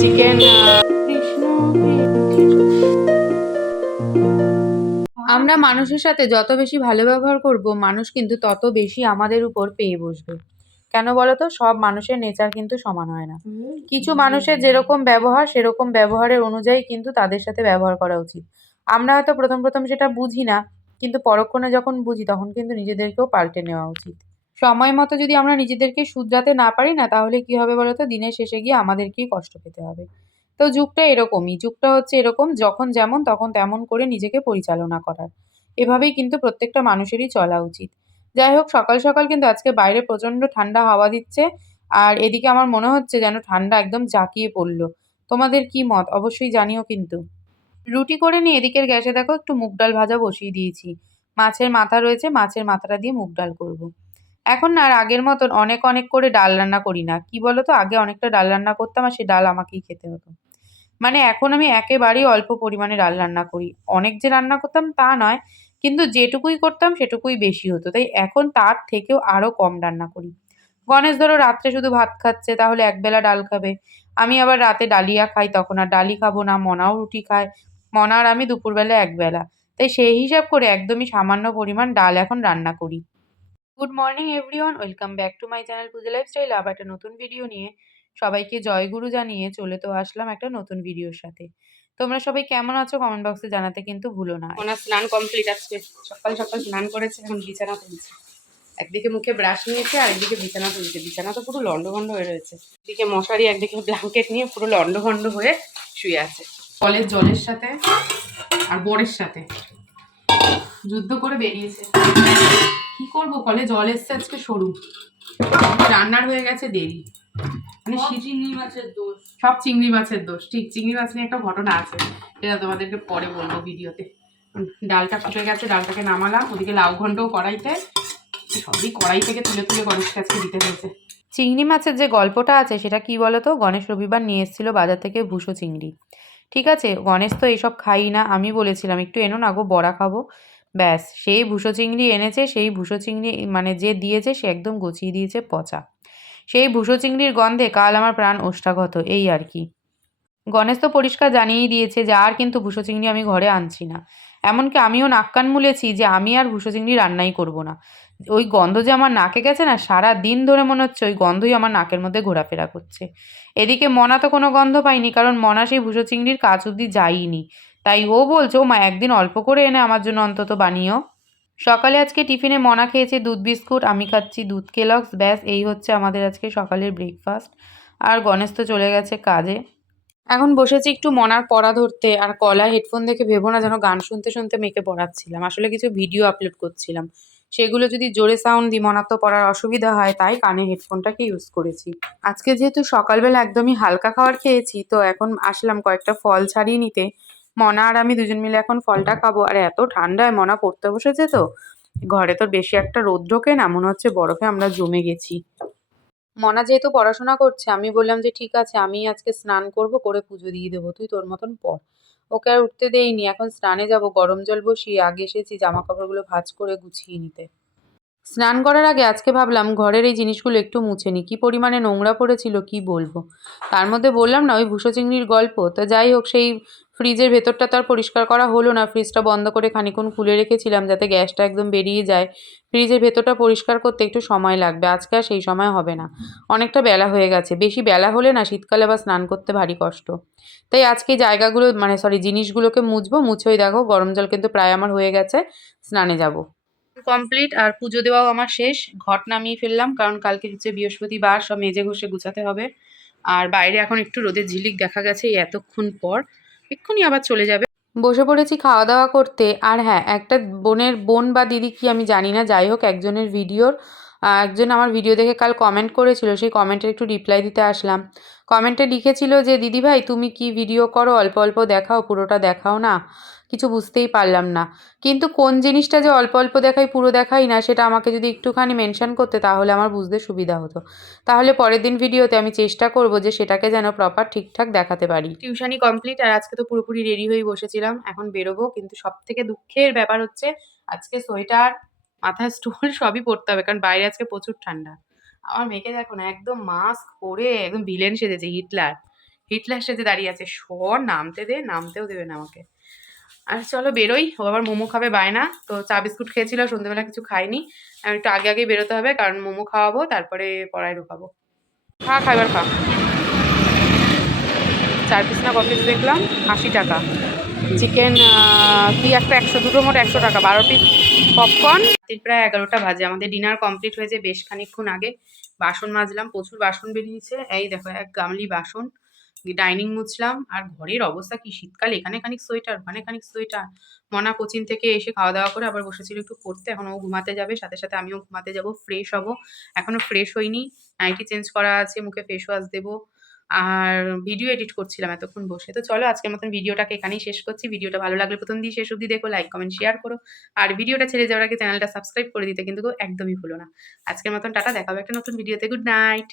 Chicken আমরা মানুষের সাথে যত বেশি ভালো ব্যবহার করব, মানুষ কিন্তু তত বেশি আমাদের উপর পেয়ে বসবে। কেন বলো তো সব মানুষের নেচার কিন্তু সমান হয় না। কিছু মানুষের যেরকম ব্যবহার, সেরকম ব্যবহারের অনুযায়ী কিন্তু তাদের সাথে ব্যবহার করা উচিত। আমরা হয়তো প্রথম প্রথম সেটা বুঝি না, কিন্তু পরক্ষণে যখন বুঝি, তখন কিন্তু নিজেদেরকেও পাল্টে নেওয়া উচিত। সময় মতো যদি আমরা নিজেদেরকে শুধরাতে না পারি না, তাহলে কি হবে বলো তো দিনের শেষে গিয়ে আমাদেরকেই কষ্ট পেতে হবে। তো যুগটা এরকমই। যুগটা হচ্ছে এরকম, যখন যেমন তখন তেমন করে নিজেকে পরিচালনা করার। এভাবেই কিন্তু প্রত্যেকটা মানুষেরই চলা উচিত। যাই হোক, সকাল সকাল কিন্তু আজকে বাইরে প্রচণ্ড ঠান্ডা হাওয়া দিচ্ছে, আর এদিকে আমার মনে হচ্ছে যেন ঠান্ডা একদম জাঁকিয়ে পড়ল। তোমাদের কি মত? অবশ্যই জানিও কিন্তু। রুটি করে নিয়ে এদিকের গ্যাসে দেখো একটু মুগ ডাল ভাজা বসিয়ে দিয়েছি। মাছের মাথা রয়েছে, মাছের মাথাটা দিয়ে মুগ ডাল করব। এখন আর আগের মতন অনেক অনেক করে ডাল রান্না করি না। কি বলো তো আগে অনেকটা ডাল রান্না করতাম আর সেই ডাল আমাকেই খেতে হতো। মানে এখন আমি একেবারেই অল্প পরিমাণে ডাল রান্না করি। অনেক যে রান্না করতাম তা নয়, কিন্তু যেটুকুই করতাম সেটুকুই বেশি হতো। তাই এখন তার থেকেও আরও কম রান্না করি। গণেশ ধরো রাত্রে শুধু ভাত খাচ্ছে, তাহলে একবেলা ডাল খাবে। আমি আবার রাতে ডালিয়া খাই, তখন আর ডালি খাব না, মনাও রুটি খায়। মনা আর আমি দুপুরবেলা একবেলা। তাই সেই হিসাব করে একদমই সামান্য পরিমাণ ডাল এখন রান্না করি। Good morning everyone welcome back to my channel Puja lifestyle আবার একটা নতুন ভিডিও নিয়ে সবাইকে জয়গুরু জানিয়ে চলে তো আসলাম একটা নতুন ভিডিওর সাথে। তোমরা সবাই কেমন আছো? কমেন্ট বক্সে জানাতে কিন্তু ভুলো না। ওনার স্নান কমপ্লিট আজকে সকাল সকাল স্নান করেছে এখন বিছানা তুলছে। একদিকে মুখে ব্রাশ নিয়েছে আর একদিকে বিছানা তুলছে। বিছানা তো পুরো লন্ডভন্ড হয়ে রয়েছে। এদিকে মশারি একদিকে ব্ল্যাঙ্কেট নিয়ে পুরো লন্ডভন্ড হয়ে শুয়ে আছে। কলের জলের সাথে আর বোরের সাথে। যুদ্ধ করে বেরিয়েছে। কি করব? কলে জল এসছে আজকে সরু। রান্নার হয়ে গেছে দেরি। মানে চিংড়ি মাছের দোষ। সব চিংড়ি মাছের দোষ। ঠিক চিংড়ি মাছ নিয়ে একটা ঘটনা আছে। সেটা তোমাদেরকে পরে বলব ভিডিওতে। ডালটা ফুটে গেছে ডালটাকে নামালাম। ওদিকে লাউ ঘন্টও কড়াইতে। সবই কড়াই থেকে তুলে তুলে গণেশ কাছকে দিতে হয়েছে। চিংড়ি মাছের যে গল্পটা আছে সেটা কি বলতো? গণেশ রবিবার নিয়ে এসেছিল বাজার থেকে ভুষো চিংড়ি। ঠিক আছে? গণেশ তো এইসব খাই না, আমি বলেছিলাম, একটু এনো না গো, বড়া খাব। ব্যাস, সেই ভুষো চিংড়ি এনেছে, সেই ভুষো চিংড়ি মানে যে দিয়েছে, সে একদম গুছিয়ে দিয়েছে পচা। সেই ভুষো চিংড়ির গন্ধে কাল আমার প্রাণ ওষ্ঠাগত, এই আর কি। গণেশ তো পরিষ্কার জানিয়েই দিয়েছে যে, আর কিন্তু ভুষো চিংড়ি আমি ঘরে আনছি না। এমনকি আমিও নাক্কান মুলেছি যে, আমি আর ভুষো চিংড়ি রান্নাই করব না। ওই গন্ধ যে আমার নাকে গেছে না, সারা দিন ধরে মনে হচ্ছে ওই গন্ধই আমার নাকের মধ্যে ঘোরাফেরা করছে। এদিকে মনা তো কোনো গন্ধ পাইনি কারণ মনা সেই ভুষো চিংড়ির কাজ অব্দি যায়নি। তাই ও বলছে ও মা একদিন অল্প করে এনে আমার জন্য অন্তত বানিও সকালে আজকে টিফিনে মনা খেয়েছে দুধ বিস্কুট, আমি খাচ্ছি দুধ কেলক্স ব্যাস, এই হচ্ছে আমাদের আজকে সকালের ব্রেকফাস্ট। আর গণেশ তো চলে গেছে কাজে। এখন বসেছি একটু মনার পড়া ধরতে, আর কলা, হেডফোন দেখে ভেবো না যেন গান শুনতে শুনতে মেয়েকে পড়াচ্ছিলাম। আসলে কিছু ভিডিও আপলোড করছিলাম। সেগুলো যদি জোরে সাউন্ড দিই মনাত্ম পড়ার অসুবিধা হয়, তাই কানে হেডফোনটাকে ইউজ করেছি। আজকে যেহেতু সকালবেলা একদমই হালকা খাবার খেয়েছি, তো এখন আসলাম কয়েকটা ফল ছাড়িয়ে নিতে। মনা আর আমি দুজন মিলে এখন ফলটা খাব। আর এত ঠান্ডায় মনা পড়তে বসেছে তো। ঘরে তো বেশি একটা রোদ ঢোকে না, মনে হচ্ছে বরফে আমরা জমে গেছি। মনা যেহেতু পড়াশোনা করছে, আমি বললাম যে, ঠিক আছে, আমি আজকে স্নান করব, করে পুজো দিয়ে দেবো, তুই তোর মতন পর ওকে আর উঠতে দেইনি, এখন স্নানে যাব, গরম জল বসিয়ে আগে এসেছি জামা কাপড়গুলো ভাঁজ করে গুছিয়ে নিতে। স্নান করার আগে আজকে ভাবলাম ঘরের এই জিনিসগুলো একটু মুছে নিই কী পরিমাণে নোংরা পড়েছিল, কি বলব? তার মধ্যে বললাম না, ওই ভুষো চিংড়ির গল্প। তো যাই হোক, সেই ফ্রিজের ভেতরটা তো আর পরিষ্কার করা হলো না। ফ্রিজটা বন্ধ করে খানিক্ষণ খুলে রেখেছিলাম যাতে গ্যাসটা একদম বেরিয়ে যায়। ফ্রিজের ভেতরটা পরিষ্কার করতে একটু সময় লাগবে। আজকে আর সেই সময় হবে না। অনেকটা বেলা হয়ে গেছে। বেশি বেলা হলে না, শীতকালে আবার স্নান করতে ভারী কষ্ট। তাই আজকে জায়গাগুলো মানে সরি, জিনিসগুলোকে মুছবো। মুছেই দেখো, গরম জল কিন্তু প্রায় আমার হয়ে গেছে। স্নানে যাব। কমপ্লিট আর পুজো দেওয়াও আমার শেষ। ঘট নামিয়ে ফেললাম, কারণ কালকে হচ্ছে বৃহস্পতিবার, সব মেজে ঘষে গুছাতে হবে। আর বাইরে এখন একটু রোদের ঝিলিক দেখা গেছে এতক্ষণ পর। এক্ষুনি আবার চলে যাবে। বসে পড়েছি খাওয়া দাওয়া করতে। আর হ্যাঁ একটা বোনের বোন বা দিদি কি আমি জানি না, যাই হোক একজনের ভিডিওর। একজন আমার ভিডিও দেখে কাল কমেন্ট করেছিল, সেই কমেন্টের একটু রিপ্লাই দিতে আসলাম। কমেন্টে লিখেছিল যে দিদি ভাই তুমি কি ভিডিও করো? অল্প অল্প দেখাও, পুরোটা দেখাও না। কিছু বুঝতেই পারলাম না। কিন্তু কোন জিনিসটা যে অল্প অল্প দেখাই, পুরো দেখাই না, সেটা আমাকে যদি একটুখানি মেনশন করতে, তাহলে আমার বুঝতে সুবিধা হতো। তাহলে পরের দিন ভিডিওতে আমি চেষ্টা করব যে সেটাকে যেন প্রপার ঠিকঠাক দেখাতে পারি। টিউশনি কমপ্লিট আর আজকে তো পুরোপুরি রেডি হয়ে বসেছিলাম। এখন বেরোবো, কিন্তু সব থেকে দুঃখের ব্যাপার হচ্ছে, আজকে সোয়েটার, মাথায় স্টোল সবই পরতে হবে, কারণ বাইরে আজকে প্রচুর ঠান্ডা। আমার মেয়েকে দেখো না, একদম মাস্ক পরে একদম ভিলেন সেজেছে হিটলার হিটলার সেজে দাঁড়িয়ে আছে। সর নামতে দে, নামতেও দেবে না আমাকে। আর চলো বেরোই। ও আবার মোমো খাবে বায়না তো চা বিস্কুট খেয়েছিল সন্ধ্যেবেলা কিছু খাইনি। আর একটু আগে আগে বেরোতে হবে, কারণ মোমো খাওয়াবো, তারপরে পড়ায় ঢুকাবো। খা খাইবার খা। চার পিস না, ক পিস দেখলাম? আশি টাকা। চিকেন কি একটা একশো, দুটো মোট একশো টাকা। বারো পিস পপকর্ন প্রায় এগারোটা বাজে। আমাদের ডিনার কমপ্লিট হয়েছে বেশ খানিকক্ষণ আগে। বাসন মাজলাম, প্রচুর বাসন বেরিয়েছে। এই দেখো, এক গামলি বাসন। ডাইনিং মুছলাম, আর ঘরের অবস্থা কি শীতকাল? এখানে খানিক সোয়েটার, ওখানে খানিক সোয়েটার। মনা কোচিন থেকে এসে খাওয়া দাওয়া করে আবার বসেছিল একটু পড়তে। এখন ও ঘুমাতে যাবে, সাথে সাথে আমিও ঘুমাতে যাব ফ্রেশ হব। এখনও ফ্রেশ হইনি। নাইটি চেঞ্জ করা আছে, মুখে ফেস ওয়াশ দেবো। আর ভিডিও এডিট করছিলাম এতক্ষণ বসে। তো চলো আজকের মতন ভিডিওটাকে এখানেই শেষ করছি। ভিডিওটা ভালো লাগলে প্রথম দিয়ে শেষ অবধি দেখো লাইক কমেন্ট শেয়ার করো। আর ভিডিওটা ছেড়ে যাওয়ার আগে চ্যানেলটা সাবস্ক্রাইব করে দিতে কিন্তু একদমই ভুলো না। আজকের মতন টাটা দেখাবো একটা নতুন ভিডিওতে গুড নাইট